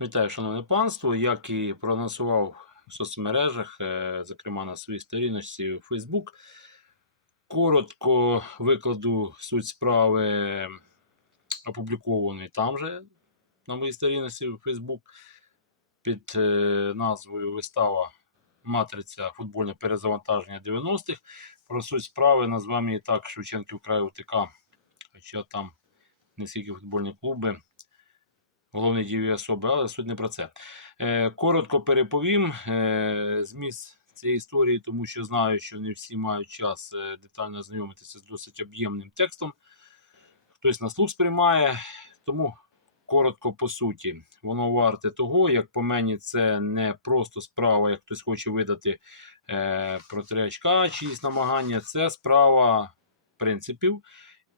Вітаю, шановне панство. Як і проанонсував в соцмережах, е, зокрема на своїй сторіночці у Facebook, коротко викладу суть справи опублікованої там же на моїй сторінці у Facebook під е, назвою Вистава Матриця футбольне перезавантаження 90-х. Про суть справи назвемо її так Шевченків край УТК, хоча там не скільки футбольні клуби головні дієві особи, але суть не про це. Е, коротко переповім е, зміст цієї історії, тому що знаю, що не всі мають час е, детально знайомитися з досить об'ємним текстом. Хтось на слух сприймає, тому коротко по суті, воно варте того, як по мені, це не просто справа, як хтось хоче видати е, про три очка, чиїсь намагання, це справа принципів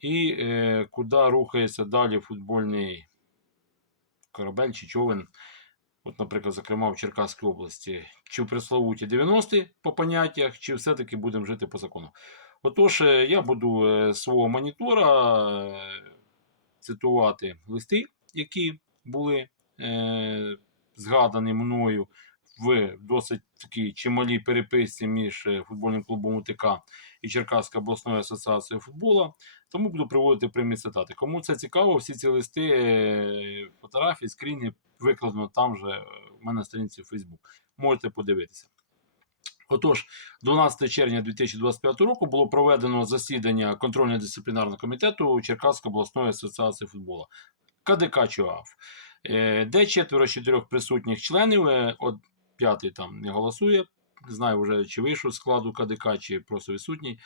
і е, куди рухається далі футбольний корабель чи човен. От, наприклад, зокрема в Черкаській області, чи в пресловуті 90-ті по поняттях, чи все-таки будемо жити по закону. Отож, е, я буду е, свого монітора е, цитувати листи, які були е, згадані мною в досить такій чималій переписці між е, футбольним клубом УТК і Черкаською обласною асоціацією футболу. Тому буду приводити прямі цитати. Кому це цікаво, всі ці листи, е, фотографії, скріни викладено там же е, в мене на сторінці в Facebook. Можете подивитися. Отож, 12 червня 2025 року було проведено засідання контрольно-дисциплінарного комітету Черкаської обласної асоціації футболу КДК ЧОАФ, е, де четверо з чотирьох присутніх членів, п'ятий там не голосує. Не знаю вже, чи вийшов з складу КДК, чи просто відсутній.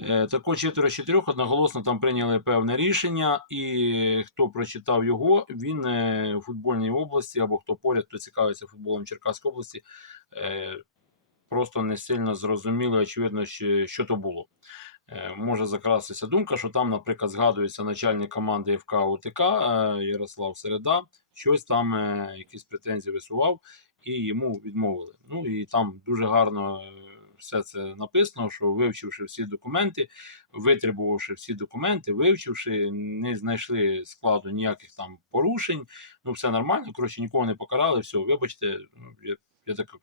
Е, Також четверо з чотирьох одноголосно там прийняли певне рішення, і хто прочитав його, він е, у футбольній області або хто поряд, хто цікавиться футболом Черкаської області, е, просто не сильно зрозуміли, очевидно, що, то було. Е, Може закраситися думка, що там, наприклад, згадується начальник команди ФК УТК е, Ярослав Середа, щось там е, якісь претензії висував і йому відмовили. Ну і там дуже гарно е, все це написано, що вивчивши всі документи, витребувавши всі документи, вивчивши, не знайшли складу ніяких там порушень. Ну, все нормально. Коротше, нікого не покарали. Все, вибачте, ну, я, я так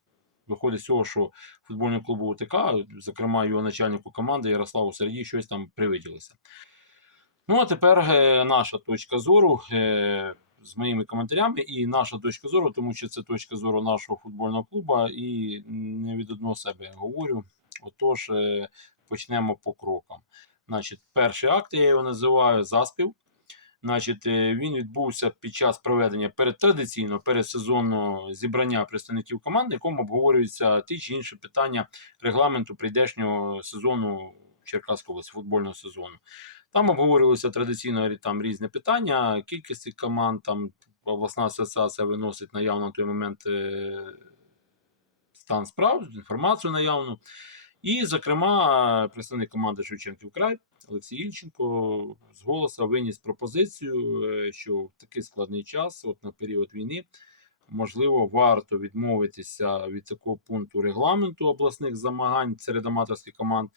виходить з цього, що футбольному клубу УТК, зокрема його начальнику команди Ярославу Сергію, щось там привиділося. Ну, а тепер е, наша точка зору е, з моїми коментарями, і наша точка зору, тому що це точка зору нашого футбольного клубу, і не від одного себе говорю. Отож, е, почнемо по крокам. Значить, перший акт, я його називаю заспів. Значить, е, він відбувся під час проведення перед традиційно передсезонного зібрання представників команди, якому обговорюються ті чи інші питання регламенту прийдешнього сезону Черкаської футбольного сезону. Там обговорювалися традиційно там різні питання, кількості команд, там обласна асоціація виносить наявно на той момент е, стан справ, інформацію наявну. І, зокрема, представник команди Шевченків край Олексій Ільченко з голоса виніс пропозицію, е, що в такий складний час, от на період війни, можливо, варто відмовитися від такого пункту регламенту обласних замагань серед аматорських команд,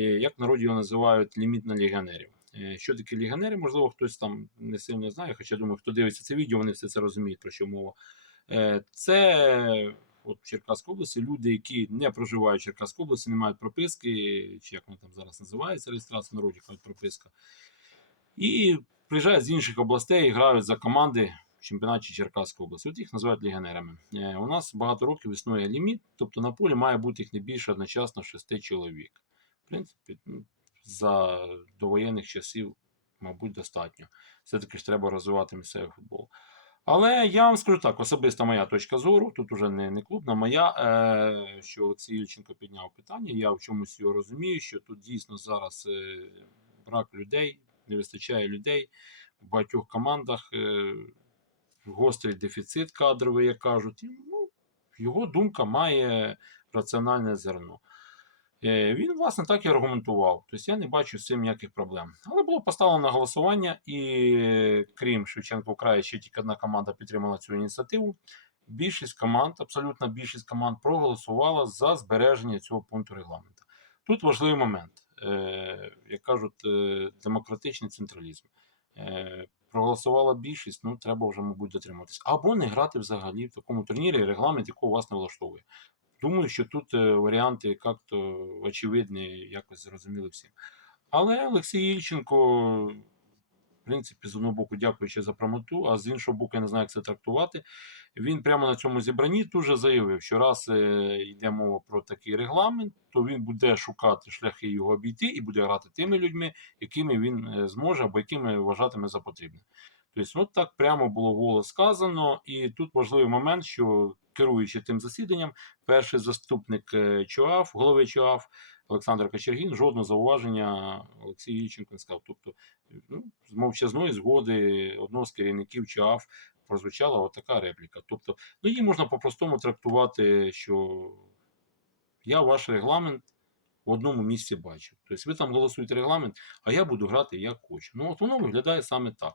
як народі його називають ліміт на легіонерів. Е, Що таке легіонери? Можливо, хтось там не сильно знає, хоча думаю, хто дивиться це відео, вони все це розуміють, про що мова. Е, Це от в Черкаській області люди, які не проживають в Черкаській області, не мають прописки, чи як вони там зараз називається, реєстрація в народі кажуть прописка. І приїжджають з інших областей і грають за команди в чемпіонаті Черкаської області. От їх називають легіонерами. Е, У нас багато років існує ліміт, тобто на полі має бути їх не більше одночасно шести чоловік. В принципі, за довоєнних часів, мабуть, достатньо. Все-таки ж треба розвивати місцевий футбол. Але я вам скажу так, особиста моя точка зору, тут уже не, не клубна, моя, е, що Олексій Ільченко підняв питання. Я в чомусь його розумію, що тут дійсно зараз е, брак людей, не вистачає людей в багатьох командах, е, гострий дефіцит кадровий, як кажуть. І, ну, його думка має раціональне зерно. Е, Він, власне, так і аргументував. Тобто я не бачу з цим ніяких проблем. Але було поставлено голосування, і крім Шевченко краю, ще тільки одна команда підтримала цю ініціативу. Більшість команд, абсолютна більшість команд проголосувала за збереження цього пункту регламенту. Тут важливий момент, е, як кажуть, е, демократичний централізм. Проголосувала більшість, ну треба вже, мабуть, дотриматися. Або не грати взагалі в такому турнірі, регламент якого вас не влаштовує. Думаю, що тут е, варіанти як-то очевидні, якось зрозуміли всім. Але Олексій Ільченко, в принципі, з одного боку, дякуючи за прямоту, а з іншого боку, я не знаю, як це трактувати. Він прямо на цьому зібранні дуже заявив, що раз е, йде мова про такий регламент, то він буде шукати шляхи його обійти і буде грати тими людьми, якими він е, зможе або якими вважатиме за потрібне. Тобто, от так прямо було голос сказано, і тут важливий момент, що керуючи тим засіданням, перший заступник е, ЧОАФ, голови ЧОАФ Олександр Кочергін жодного зауваження Олексій Ільченко не сказав. Тобто, ну, з мовчазної згоди одного з керівників ЧОАФ прозвучала от така репліка. Тобто, ну її можна по-простому трактувати, що я ваш регламент в одному місці бачив. Тобто ви там голосуєте регламент, а я буду грати як хочу. Ну, от воно виглядає саме так.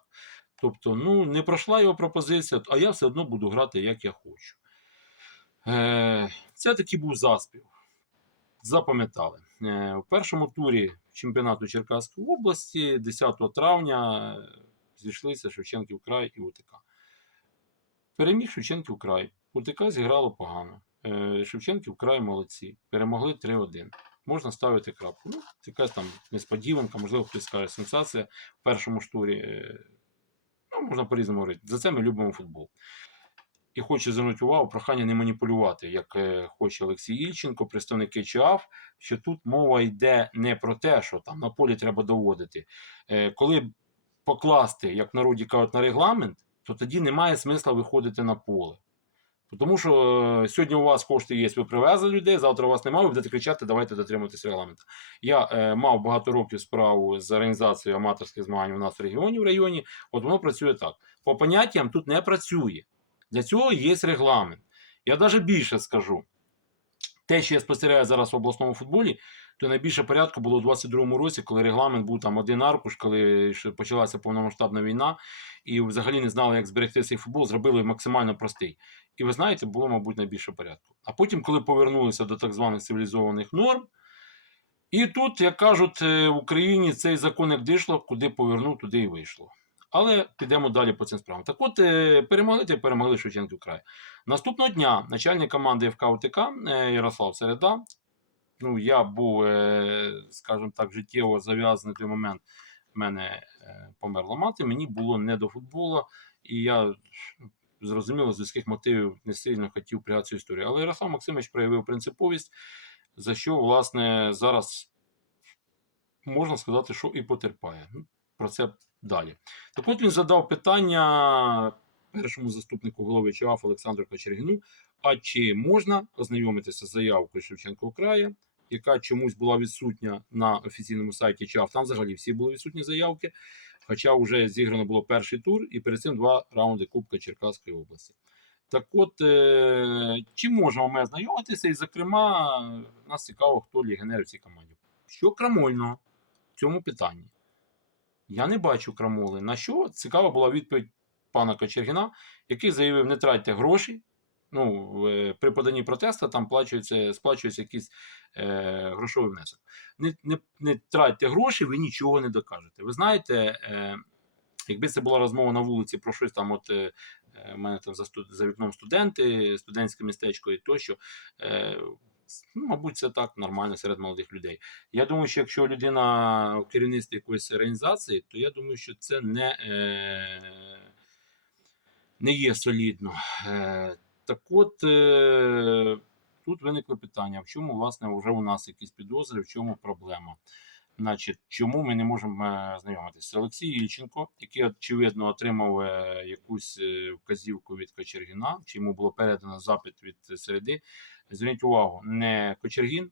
Тобто, ну, не пройшла його пропозиція, а я все одно буду грати, як я хочу. Е, Це такий був заспів. Запам'ятали. Е, У першому турі чемпіонату Черкаської області 10 травня е, зійшлися Шевченків край і УТК. Переміг Шевченків край. УТК зіграло погано. Е, Шевченків край молодці. Перемогли 3-1. Можна ставити крапку. Ну, якась там несподіванка, можливо, хтось скаже сенсація в першому ж турі. Е, Ну, можна по-різному говорити. За це ми любимо футбол. І хочу звернути увагу, прохання не маніпулювати, як е, хоче Олексій Ільченко, представники ЧАФ, що тут мова йде не про те, що там на полі треба доводити. Е, Коли покласти, як народі кажуть, на регламент, то тоді немає смисла виходити на поле. Тому що е, сьогодні у вас кошти є, ви привезли людей, завтра у вас немає, ви будете кричати, давайте дотримуйтесь регламенту. Я е, мав багато років справу з організацією аматорських змагань у нас в регіоні в районі. От воно працює так. По поняттям тут не працює. Для цього є регламент. Я навіть більше скажу. Те, що я спостерігаю зараз в обласному футболі, то найбільше порядку було у 22-му році, коли регламент був там один аркуш, коли почалася повномасштабна війна, і взагалі не знали, як зберегти цей футбол, зробили максимально простий. І ви знаєте, було, мабуть, найбільше порядку. А потім, коли повернулися до так званих цивілізованих норм, і тут, як кажуть, е, в Україні цей закон як дишло, куди повернув, туди і вийшло. Але підемо далі по цим справам. Так от, е, перемогли та перемогли Шевченків край. Наступного дня начальник команди ФК УТК е, Ярослав Середа. Ну, я був, е, скажімо так, життєво зав'язаний той момент. В мене померла мати, мені було не до футболу, і я зрозуміло, з людських мотивів не сильно хотів пригати цю історію. Але Ярослав Максимович проявив принциповість, за що, власне, зараз можна сказати, що і потерпає. Ну, Про це далі. Так от він задав питання першому заступнику голови ЧАФ Олександру Кочергіну, а чи можна ознайомитися з заявкою Шевченкова краю, яка чомусь була відсутня на офіційному сайті ЧАФ. Там взагалі всі були відсутні заявки. Хоча вже зіграно було перший тур, і перед цим два раунди Кубка Черкаської області. Так от, е, чи можемо ми ознайомитися? І, зокрема, нас цікаво, хто легіонер в цій команді. Що крамольного в цьому питанні? Я не бачу крамоли. На що цікава була відповідь пана Кочергіна, який заявив: не тратьте гроші. Ну, е, при поданні протесту там плачується, сплачується якийсь е, грошовий внесок. Не, не, не тратьте гроші, ви нічого не докажете. Ви знаєте, е, якби це була розмова на вулиці про щось там, от е, е, мене там за, за вікном студенти, студентське містечко і тощо. Е, ну, мабуть, це так нормально серед молодих людей. Я думаю, що якщо людина в керівництві якоїсь організації, то я думаю, що це не, е, не є солідно. Е, так от, е, тут виникло питання: в чому, власне, вже у нас якісь підозри, в чому проблема? Значить, чому ми не можемо знайомитися? Олексій Ільченко, який очевидно отримав якусь вказівку від Кочергіна, чи йому було передано запит від середи. Зверніть увагу, не Кочергін,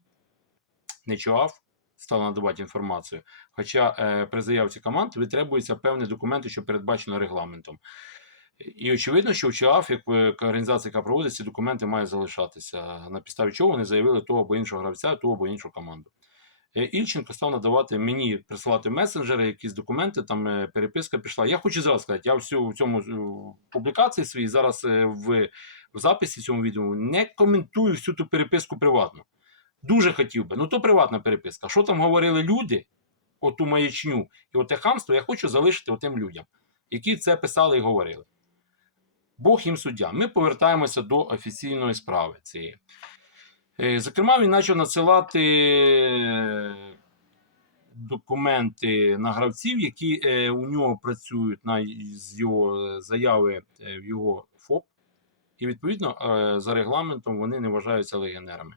не ЧОАФ став надавати інформацію. Хоча е, при заявці команд витребуються певні документи, що передбачено регламентом. І очевидно, що в ЧАФ, як організація, яка проводить ці документи, має залишатися на підставі чого вони заявили того або іншого гравця, того або іншу команду. Е, Ільченко став надавати мені присилати месенджери, якісь документи, там е, переписка пішла. Я хочу зараз сказати, я всю в цьому е, публікації своїй зараз е, в, в записі цьому відео не коментую всю ту переписку приватно. Дуже хотів би. Ну то приватна переписка. Що там говорили люди, оту маячню і оте хамство, я хочу залишити отим людям. які це писали і говорили. Бог їм суддя. Ми повертаємося до офіційної справи цієї. Е, Зокрема, він почав надсилати е, документи на гравців, які е, у нього працюють на з його заяви в його ФОП. І відповідно, за регламентом вони не вважаються легіонерами.